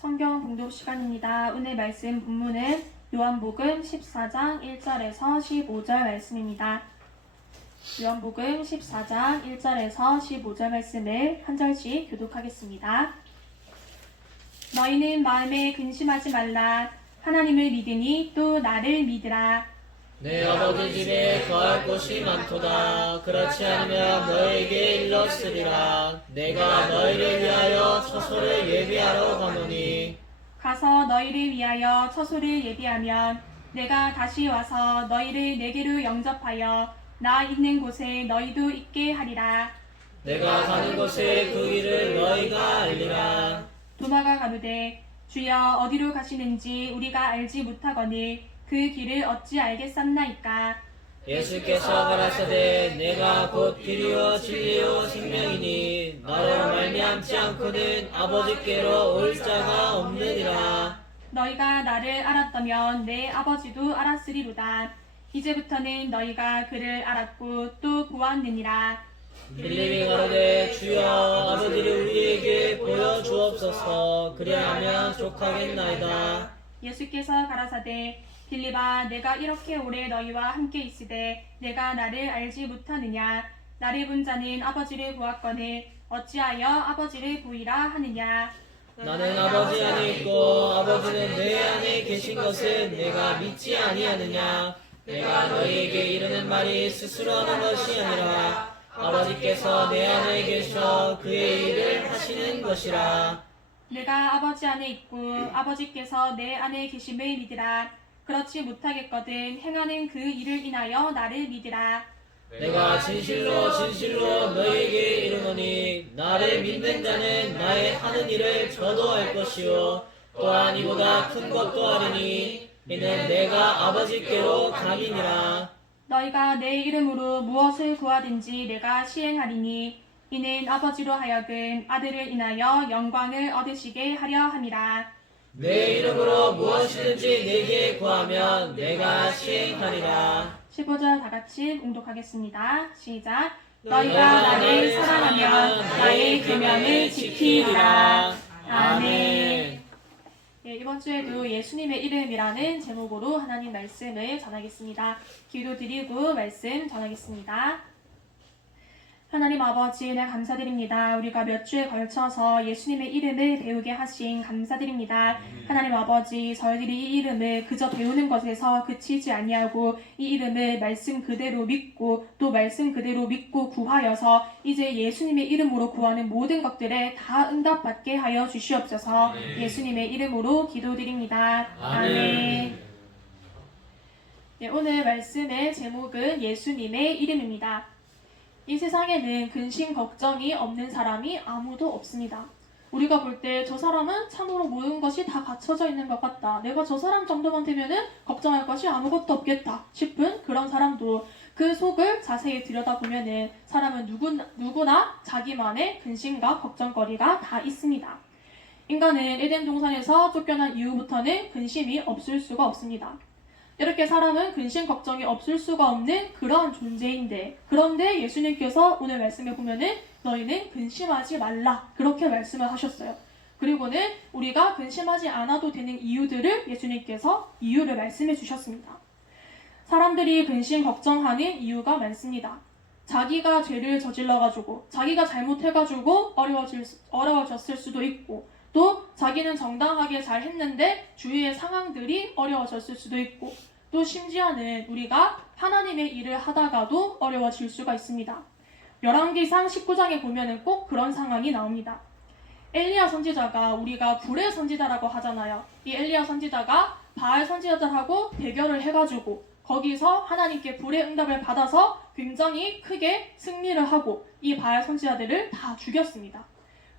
성경 봉독 시간입니다. 오늘 말씀 본문은 요한복음 14장 1절에서 15절 말씀입니다. 요한복음 14장 1절에서 15절 말씀을 한 절씩 교독하겠습니다. 너희는 마음에 근심하지 말라. 하나님을 믿으니 또 나를 믿으라. 내 아버지 집에 거할 곳이 많도다. 그렇지 않으면 너희에게 일렀으리라. 내가 너희를 위하여 처소를 예비하러 가노니 가서 너희를 위하여 처소를 예비하면 내가 다시 와서 너희를 내게로 영접하여 나 있는 곳에 너희도 있게 하리라. 내가 가는 곳에 그 길을 너희가 알리라. 도마가 가로되 주여 어디로 가시는지 우리가 알지 못하거늘 그 길을 어찌 알겠삼나이까. 예수께서 가라사대 내가 곧 길이요 진리요 생명이니 나로 말미암지 않고는 아버지께로 올 자가 없느니라. 너희가 나를 알았다면 내 아버지도 알았으리로다. 이제부터는 너희가 그를 알았고 또 보았느니라. 빌립이 가로되 주여 아버지를 우리에게 보여주옵소서. 그리하면 족하겠나이다. 예수께서 가라사대 빌립아 내가 이렇게 오래 너희와 함께 있으되 내가 나를 알지 못하느냐. 나를 본 자는 아버지를 보았거늘 어찌하여 아버지를 보이라 하느냐. 나는 아버지 안에 있고 아버지는 내 안에 계신 것을 내가 믿지 아니하느냐. 내가 너희에게 이르는 말이 스스로 하는 것이 아니라 아버지께서 내 안에 계셔 그의 일을 하시는 것이라. 내가 아버지 안에 있고 아버지께서 내 안에 계심을 믿으라. 그렇지 못하겠거든 행하는 그 일을 인하여 나를 믿으라. 내가 진실로 진실로 너희에게 이르노니 나를 믿는 자는 나의 하는 일을 저도 할 것이요 또한 이보다 큰 것도 하리니 이는 내가 아버지께로 가니니라. 너희가 내 이름으로 무엇을 구하든지 내가 시행하리니 이는 아버지로 하여금 아들을 인하여 영광을 얻으시게 하려 함이라. 내 이름으로 무엇이든지 내게 구하면 내가 시행하리라. 15절 다같이 봉독하겠습니다. 시작. 너희가 나를 사랑하면 나의 계명을 지키리라. 아멘. 예, 이번 주에도 예수님의 이름이라는 제목으로 하나님 말씀을 전하겠습니다. 기도드리고 말씀 전하겠습니다. 하나님 아버지, 네, 감사드립니다. 우리가 몇 주에 걸쳐서 예수님의 이름을 배우게 하신 감사드립니다. 하나님 아버지, 저희들이 이 이름을 그저 배우는 것에서 그치지 아니하고 이 이름을 말씀 그대로 믿고 또 말씀 그대로 믿고 구하여서 이제 예수님의 이름으로 구하는 모든 것들에 다 응답받게 하여 주시옵소서. 예수님의 이름으로 기도드립니다. 아멘. 네, 오늘 말씀의 제목은 예수님의 이름입니다. 이 세상에는 근심 걱정이 없는 사람이 아무도 없습니다. 우리가 볼 때 저 사람은 참으로 모든 것이 다 갖춰져 있는 것 같다. 내가 저 사람 정도만 되면은 걱정할 것이 아무것도 없겠다 싶은 그런 사람도 그 속을 자세히 들여다보면은 사람은 누구나 자기만의 근심과 걱정거리가 다 있습니다. 인간은 에덴 동산에서 쫓겨난 이후부터는 근심이 없을 수가 없습니다. 이렇게 사람은 근심 걱정이 없을 수가 없는 그런 존재인데 그런데 예수님께서 오늘 말씀에 보면은 너희는 근심하지 말라 그렇게 말씀을 하셨어요. 그리고는 우리가 근심하지 않아도 되는 이유들을 예수님께서 이유를 말씀해 주셨습니다. 사람들이 근심 걱정하는 이유가 많습니다. 자기가 죄를 저질러가지고 자기가 잘못해가지고 어려워졌을 수도 있고 또 자기는 정당하게 잘 했는데 주위의 상황들이 어려워졌을 수도 있고 또 심지어는 우리가 하나님의 일을 하다가도 어려워질 수가 있습니다. 열왕기상 19장에 보면은 꼭 그런 상황이 나옵니다. 엘리야 선지자가 우리가 불의 선지자라고 하잖아요. 이 엘리야 선지자가 바알 선지자들하고 대결을 해가지고 거기서 하나님께 불의 응답을 받아서 굉장히 크게 승리를 하고 이 바알 선지자들을 다 죽였습니다.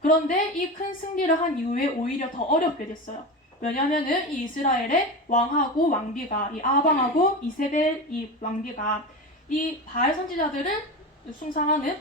그런데 이 큰 승리를 한 이후에 오히려 더 어렵게 됐어요. 왜냐하면은 이 이스라엘의 왕하고 왕비가 이 아방하고 이세벨 이 왕비가 이 바알 선지자들을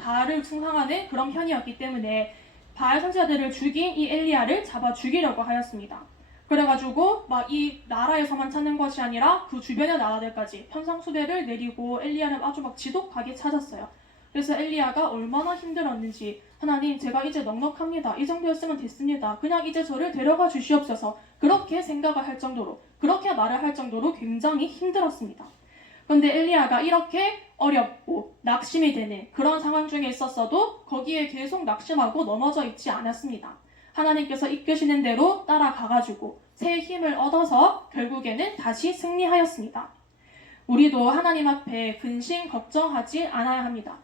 바알을 숭상하는 그런 편이었기 때문에 바알 선지자들을 죽인 이 엘리야를 잡아 죽이려고 하였습니다. 그래가지고 막 이 나라에서만 찾는 것이 아니라 그 주변의 나라들까지 편상수배를 내리고 엘리야를 아주 막 지독하게 찾았어요. 그래서 엘리야가 얼마나 힘들었는지 하나님 제가 이제 넉넉합니다. 이 정도였으면 됐습니다. 그냥 이제 저를 데려가 주시옵소서. 그렇게 생각을 할 정도로 그렇게 말을 할 정도로 굉장히 힘들었습니다. 그런데 엘리야가 이렇게 어렵고 낙심이 되는 그런 상황 중에 있었어도 거기에 계속 낙심하고 넘어져 있지 않았습니다. 하나님께서 이끄시는 대로 따라가가지고 새 힘을 얻어서 결국에는 다시 승리하였습니다. 우리도 하나님 앞에 근심 걱정하지 않아야 합니다.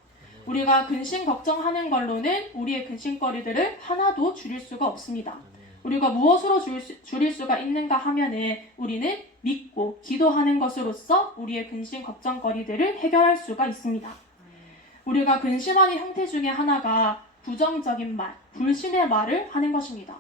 우리가 근심 걱정하는 걸로는 우리의 근심거리들을 하나도 줄일 수가 없습니다. 우리가 무엇으로 줄일 수가 있는가 하면은 우리는 믿고 기도하는 것으로서 우리의 근심 걱정거리들을 해결할 수가 있습니다. 우리가 근심하는 형태 중에 하나가 부정적인 말, 불신의 말을 하는 것입니다.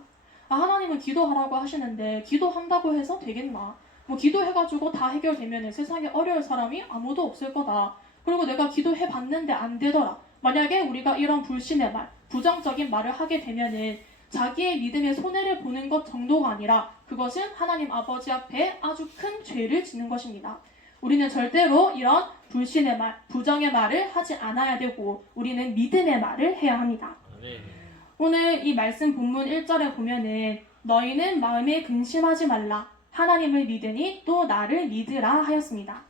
하나님은 기도하라고 하시는데 기도한다고 해서 되겠나? 기도해가지고 다 해결되면 세상에 어려울 사람이 아무도 없을 거다. 그리고 내가 기도해봤는데 안 되더라. 만약에 우리가 이런 불신의 말, 부정적인 말을 하게 되면은 자기의 믿음에 손해를 보는 것 정도가 아니라 그것은 하나님 아버지 앞에 아주 큰 죄를 짓는 것입니다. 우리는 절대로 이런 불신의 말, 부정의 말을 하지 않아야 되고 우리는 믿음의 말을 해야 합니다. 오늘 이 말씀 본문 1절에 보면은 너희는 마음에 근심하지 말라. 하나님을 믿으니 또 나를 믿으라 하였습니다.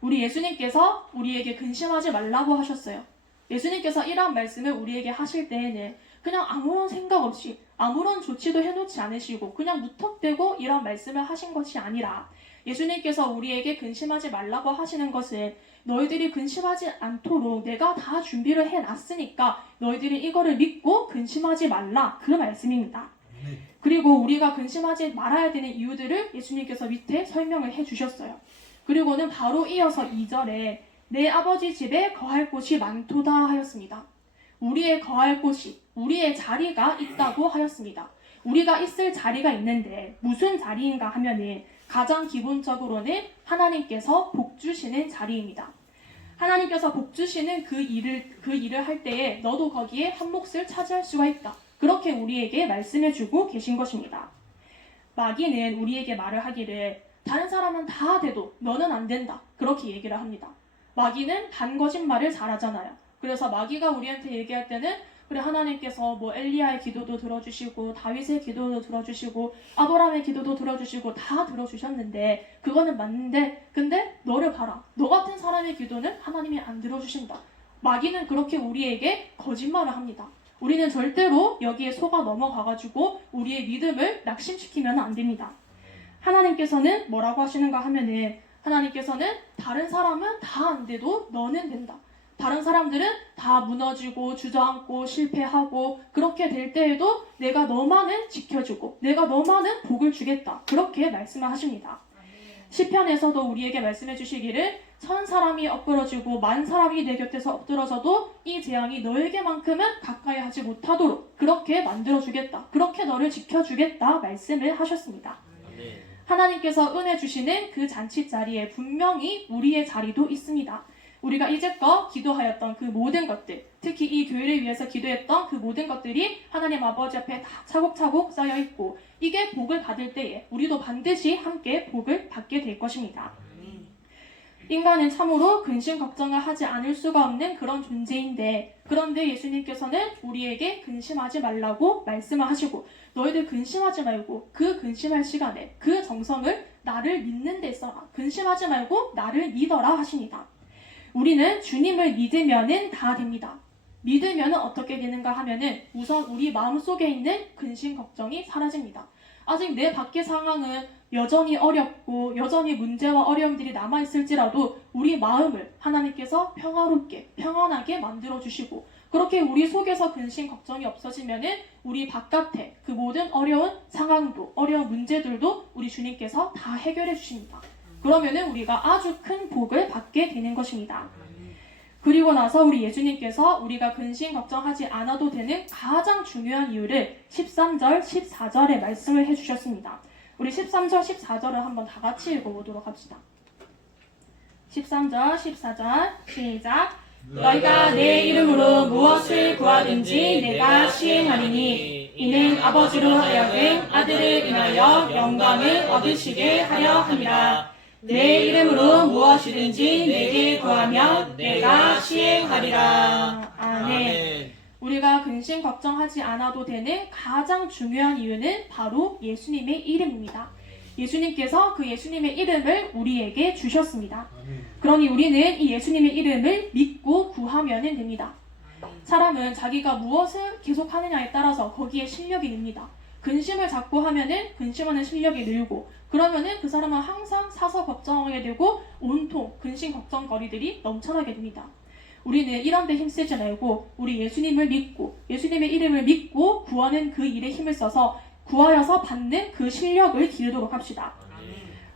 우리 예수님께서 우리에게 근심하지 말라고 하셨어요. 예수님께서 이런 말씀을 우리에게 하실 때에는 그냥 아무런 생각 없이 아무런 조치도 해놓지 않으시고 그냥 무턱대고 이런 말씀을 하신 것이 아니라 예수님께서 우리에게 근심하지 말라고 하시는 것은 너희들이 근심하지 않도록 내가 다 준비를 해놨으니까 너희들이 이거를 믿고 근심하지 말라 그 말씀입니다. 그리고 우리가 근심하지 말아야 되는 이유들을 예수님께서 밑에 설명을 해주셨어요. 그리고는 바로 이어서 2절에 내 아버지 집에 거할 곳이 많도다 하였습니다. 우리의 거할 곳이, 우리의 자리가 있다고 하였습니다. 우리가 있을 자리가 있는데 무슨 자리인가 하면은 가장 기본적으로는 하나님께서 복 주시는 자리입니다. 하나님께서 복 주시는 그 일을 할 때에 너도 거기에 한 몫을 차지할 수가 있다. 그렇게 우리에게 말씀해주고 계신 것입니다. 마귀는 우리에게 말을 하기를 다른 사람은 다 돼도 너는 안 된다. 그렇게 얘기를 합니다. 마귀는 반거짓말을 잘하잖아요. 그래서 마귀가 우리한테 얘기할 때는 그래 하나님께서 엘리야의 기도도 들어주시고 다윗의 기도도 들어주시고 아브라함의 기도도 들어주시고 다 들어주셨는데 그거는 맞는데 근데 너를 봐라. 너 같은 사람의 기도는 하나님이 안 들어주신다. 마귀는 그렇게 우리에게 거짓말을 합니다. 우리는 절대로 여기에 속아 넘어가가지고 우리의 믿음을 낙심시키면 안 됩니다. 하나님께서는 뭐라고 하시는가 하면은 하나님께서는 다른 사람은 다 안 돼도 너는 된다. 다른 사람들은 다 무너지고 주저앉고 실패하고 그렇게 될 때에도 내가 너만은 지켜주고 내가 너만은 복을 주겠다. 그렇게 말씀을 하십니다. 시편에서도 우리에게 말씀해 주시기를 1000사람이 엎드러지고 10,000사람이 내 곁에서 엎드러져도 이 재앙이 너에게만큼은 가까이 하지 못하도록 그렇게 만들어주겠다. 그렇게 너를 지켜주겠다 말씀을 하셨습니다. 하나님께서 은혜 주시는 그 잔치 자리에 분명히 우리의 자리도 있습니다. 우리가 이제껏 기도하였던 그 모든 것들, 특히 이 교회를 위해서 기도했던 그 모든 것들이 하나님 아버지 앞에 다 차곡차곡 쌓여있고 이게 복을 받을 때에 우리도 반드시 함께 복을 받게 될 것입니다. 인간은 참으로 근심 걱정을 하지 않을 수가 없는 그런 존재인데 그런데 예수님께서는 우리에게 근심하지 말라고 말씀을 하시고 너희들 근심하지 말고 그 근심할 시간에 그 정성을 나를 믿는 데 써라. 근심하지 말고 나를 믿어라 하십니다. 우리는 주님을 믿으면은 다 됩니다. 믿으면은 어떻게 되는가 하면은 우선 우리 마음속에 있는 근심 걱정이 사라집니다. 아직 내 밖의 상황은 여전히 어렵고 여전히 문제와 어려움들이 남아있을지라도 우리 마음을 하나님께서 평화롭게 평안하게 만들어주시고 그렇게 우리 속에서 근심 걱정이 없어지면은 우리 바깥에 그 모든 어려운 상황도 어려운 문제들도 우리 주님께서 다 해결해 주십니다. 그러면은 우리가 아주 큰 복을 받게 되는 것입니다. 그리고 나서 우리 예수님께서 우리가 근심 걱정하지 않아도 되는 가장 중요한 이유를 13절, 14절에 말씀을 해주셨습니다. 우리 13절, 14절을 한번 다 같이 읽어보도록 합시다. 13절, 14절 시작. 너희가 내 이름으로 무엇을 구하든지 내가 시행하리니 이는 아버지로 하여금 아들을 인하여 영광을 얻으시게 하려 함이라. 내 이름으로 무엇이든지 내게 구하면 내가 시행하리라. 아멘. 우리가 근심 걱정하지 않아도 되는 가장 중요한 이유는 바로 예수님의 이름입니다. 예수님께서 그 예수님의 이름을 우리에게 주셨습니다. 그러니 우리는 이 예수님의 이름을 믿고 구하면 됩니다. 사람은 자기가 무엇을 계속하느냐에 따라서 거기에 실력이 늡니다. 근심을 자꾸 하면은 근심하는 실력이 늘고, 그러면은 그 사람은 항상 사서 걱정하게 되고 온통 근심 걱정거리들이 넘쳐나게 됩니다. 우리는 이런 데 힘쓰지 말고 우리 예수님을 믿고 예수님의 이름을 믿고 구하는 그 일에 힘을 써서 구하여서 받는 그 실력을 기르도록 합시다.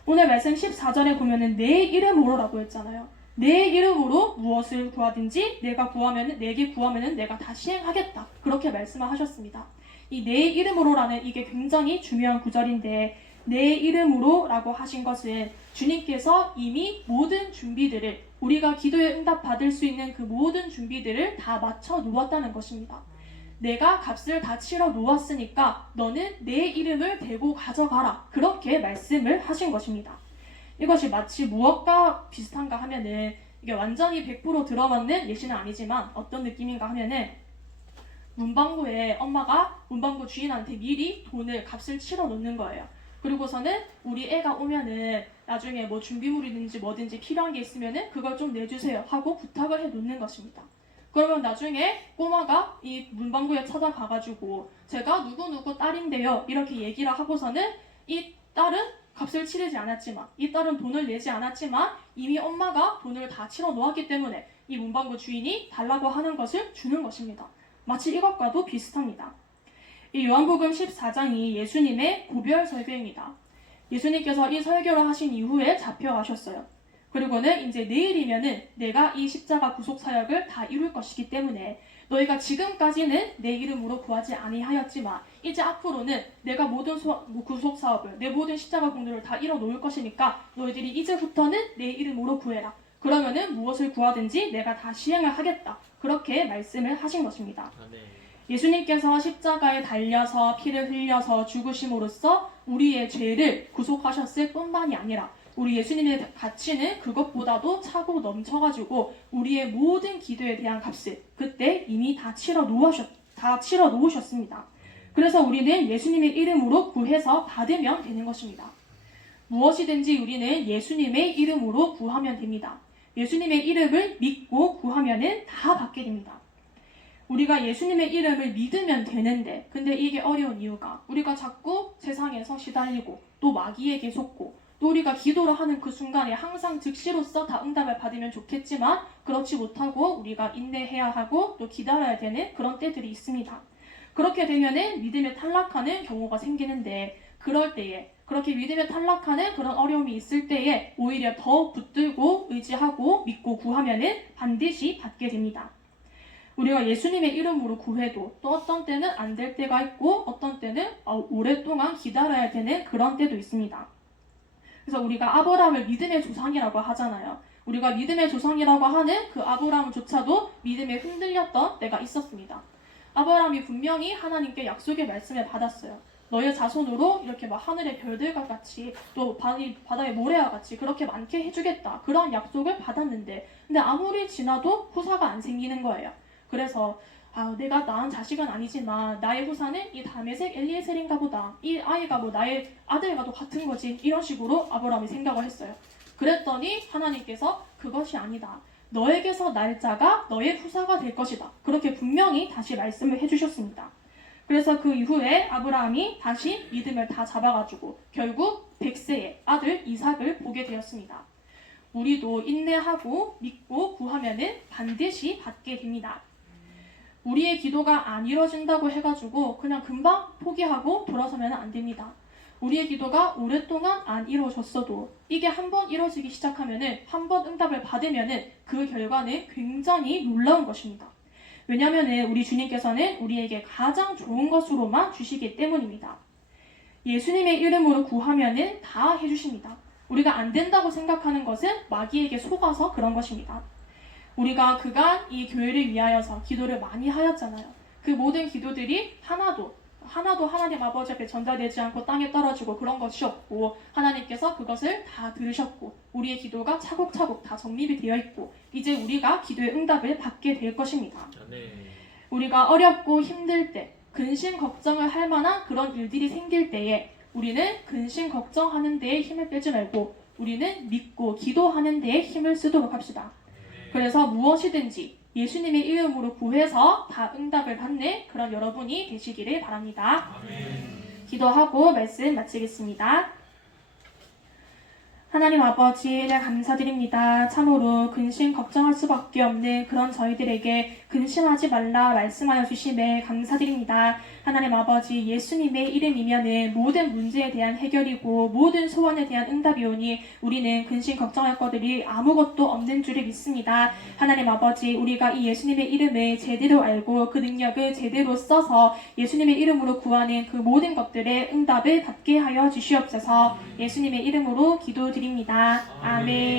오늘 말씀 14절에 보면은 내 이름으로라고 했잖아요. 내 이름으로 무엇을 구하든지 내게 구하면은 내가 다 시행하겠다. 그렇게 말씀을 하셨습니다. 이 내 이름으로라는 이게 굉장히 중요한 구절인데, 내 이름으로 라고 하신 것은 주님께서 이미 모든 준비들을, 우리가 기도에 응답받을 수 있는 그 모든 준비들을 다 맞춰 놓았다는 것입니다. 내가 값을 다 치러 놓았으니까 너는 내 이름을 대고 가져가라. 그렇게 말씀을 하신 것입니다. 이것이 마치 무엇과 비슷한가 하면은, 이게 완전히 100% 들어맞는 예시는 아니지만 어떤 느낌인가 하면은, 문방구에 엄마가 문방구 주인한테 미리 값을 치러 놓는 거예요. 그리고서는 우리 애가 오면은 나중에 뭐 준비물이든지 뭐든지 필요한 게 있으면은 그걸 좀 내주세요 하고 부탁을 해 놓는 것입니다. 그러면 나중에 꼬마가 이 문방구에 찾아가가지고 제가 누구누구 딸인데요 이렇게 얘기를 하고서는 이 딸은 값을 치르지 않았지만, 이 딸은 돈을 내지 않았지만 이미 엄마가 돈을 다 치러 놓았기 때문에 이 문방구 주인이 달라고 하는 것을 주는 것입니다. 마치 이것과도 비슷합니다. 이 요한복음 14장이 예수님의 고별 설교입니다. 예수님께서 이 설교를 하신 이후에 잡혀가셨어요. 그리고는 이제 내일이면은 내가 이 십자가 구속 사역을 다 이룰 것이기 때문에 너희가 지금까지는 내 이름으로 구하지 아니하였지만 이제 앞으로는 내가 모든 구속 사업을, 내 모든 십자가 공로를 다 이뤄 놓을 것이니까 너희들이 이제부터는 내 이름으로 구해라. 그러면은 무엇을 구하든지 내가 다 시행을 하겠다. 그렇게 말씀을 하신 것입니다. 예수님께서 십자가에 달려서 피를 흘려서 죽으심으로써 우리의 죄를 구속하셨을 뿐만이 아니라 우리 예수님의 가치는 그것보다도 차고 넘쳐가지고 우리의 모든 기도에 대한 값을 그때 이미 다 치러 놓으셨습니다. 그래서 우리는 예수님의 이름으로 구해서 받으면 되는 것입니다. 무엇이든지 우리는 예수님의 이름으로 구하면 됩니다. 예수님의 이름을 믿고 구하면은 다 받게 됩니다. 우리가 예수님의 이름을 믿으면 되는데, 근데 이게 어려운 이유가 우리가 자꾸 세상에서 시달리고 또 마귀에게 속고 또 우리가 기도를 하는 그 순간에 항상 즉시로서 다 응답을 받으면 좋겠지만 그렇지 못하고 우리가 인내해야 하고 또 기다려야 되는 그런 때들이 있습니다. 그렇게 되면은 믿음에 탈락하는 경우가 생기는데, 그럴 때에 그렇게 믿음에 탈락하는 그런 어려움이 있을 때에 오히려 더 붙들고 의지하고 믿고 구하면은 반드시 받게 됩니다. 우리가 예수님의 이름으로 구해도 또 어떤 때는 안 될 때가 있고 어떤 때는 오랫동안 기다려야 되는 그런 때도 있습니다. 그래서 우리가 아브라함을 믿음의 조상이라고 하잖아요. 우리가 믿음의 조상이라고 하는 그 아브라함조차도 믿음에 흔들렸던 때가 있었습니다. 아브라함이 분명히 하나님께 약속의 말씀을 받았어요. 너의 자손으로 이렇게 막 하늘의 별들과 같이 또 바다의 모래와 같이 그렇게 많게 해주겠다. 그런 약속을 받았는데 근데 아무리 지나도 후사가 안 생기는 거예요. 그래서 내가 낳은 자식은 아니지만 나의 후사는 이 다메섹 엘리에셀인가 보다. 이 아이가 뭐 나의 아들과도 같은 거지. 이런 식으로 아브라함이 생각을 했어요. 그랬더니 하나님께서 그것이 아니다. 너에게서 날 자가 너의 후사가 될 것이다. 그렇게 분명히 다시 말씀을 해주셨습니다. 그래서 그 이후에 아브라함이 다시 믿음을 다 잡아가지고 결국 100세의 아들 이삭을 보게 되었습니다. 우리도 인내하고 믿고 구하면은 반드시 받게 됩니다. 우리의 기도가 안 이루어진다고 해가지고 그냥 금방 포기하고 돌아서면 안 됩니다. 우리의 기도가 오랫동안 안 이루어졌어도 이게 한번 이루어지기 시작하면은 한번 응답을 받으면은 그 결과는 굉장히 놀라운 것입니다. 왜냐면은 우리 주님께서는 우리에게 가장 좋은 것으로만 주시기 때문입니다. 예수님의 이름으로 구하면은 다 해주십니다. 우리가 안 된다고 생각하는 것은 마귀에게 속아서 그런 것입니다. 우리가 그간 이 교회를 위하여서 기도를 많이 하였잖아요. 그 모든 기도들이 하나도 하나도 하나님 아버지 앞에 전달되지 않고 땅에 떨어지고 그런 것이 없고 하나님께서 그것을 다 들으셨고 우리의 기도가 차곡차곡 다 정립이 되어 있고 이제 우리가 기도의 응답을 받게 될 것입니다. 아멘. 우리가 어렵고 힘들 때 근심 걱정을 할 만한 그런 일들이 생길 때에 우리는 근심 걱정하는 데에 힘을 빼지 말고 우리는 믿고 기도하는 데에 힘을 쓰도록 합시다. 그래서 무엇이든지 예수님의 이름으로 구해서 다 응답을 받는 그런 여러분이 되시기를 바랍니다. 기도하고 말씀 마치겠습니다. 하나님 아버지, 감사드립니다. 참으로 근심 걱정할 수밖에 없는 그런 저희들에게 근심하지 말라 말씀하여 주심에 감사드립니다. 하나님 아버지, 예수님의 이름이면은 모든 문제에 대한 해결이고 모든 소원에 대한 응답이오니 우리는 근심 걱정할 것들이 아무것도 없는 줄을 믿습니다. 하나님 아버지, 우리가 이 예수님의 이름을 제대로 알고 그 능력을 제대로 써서 예수님의 이름으로 구하는 그 모든 것들의 응답을 받게 하여 주시옵소서. 예수님의 이름으로 기도드립니다. 아멘.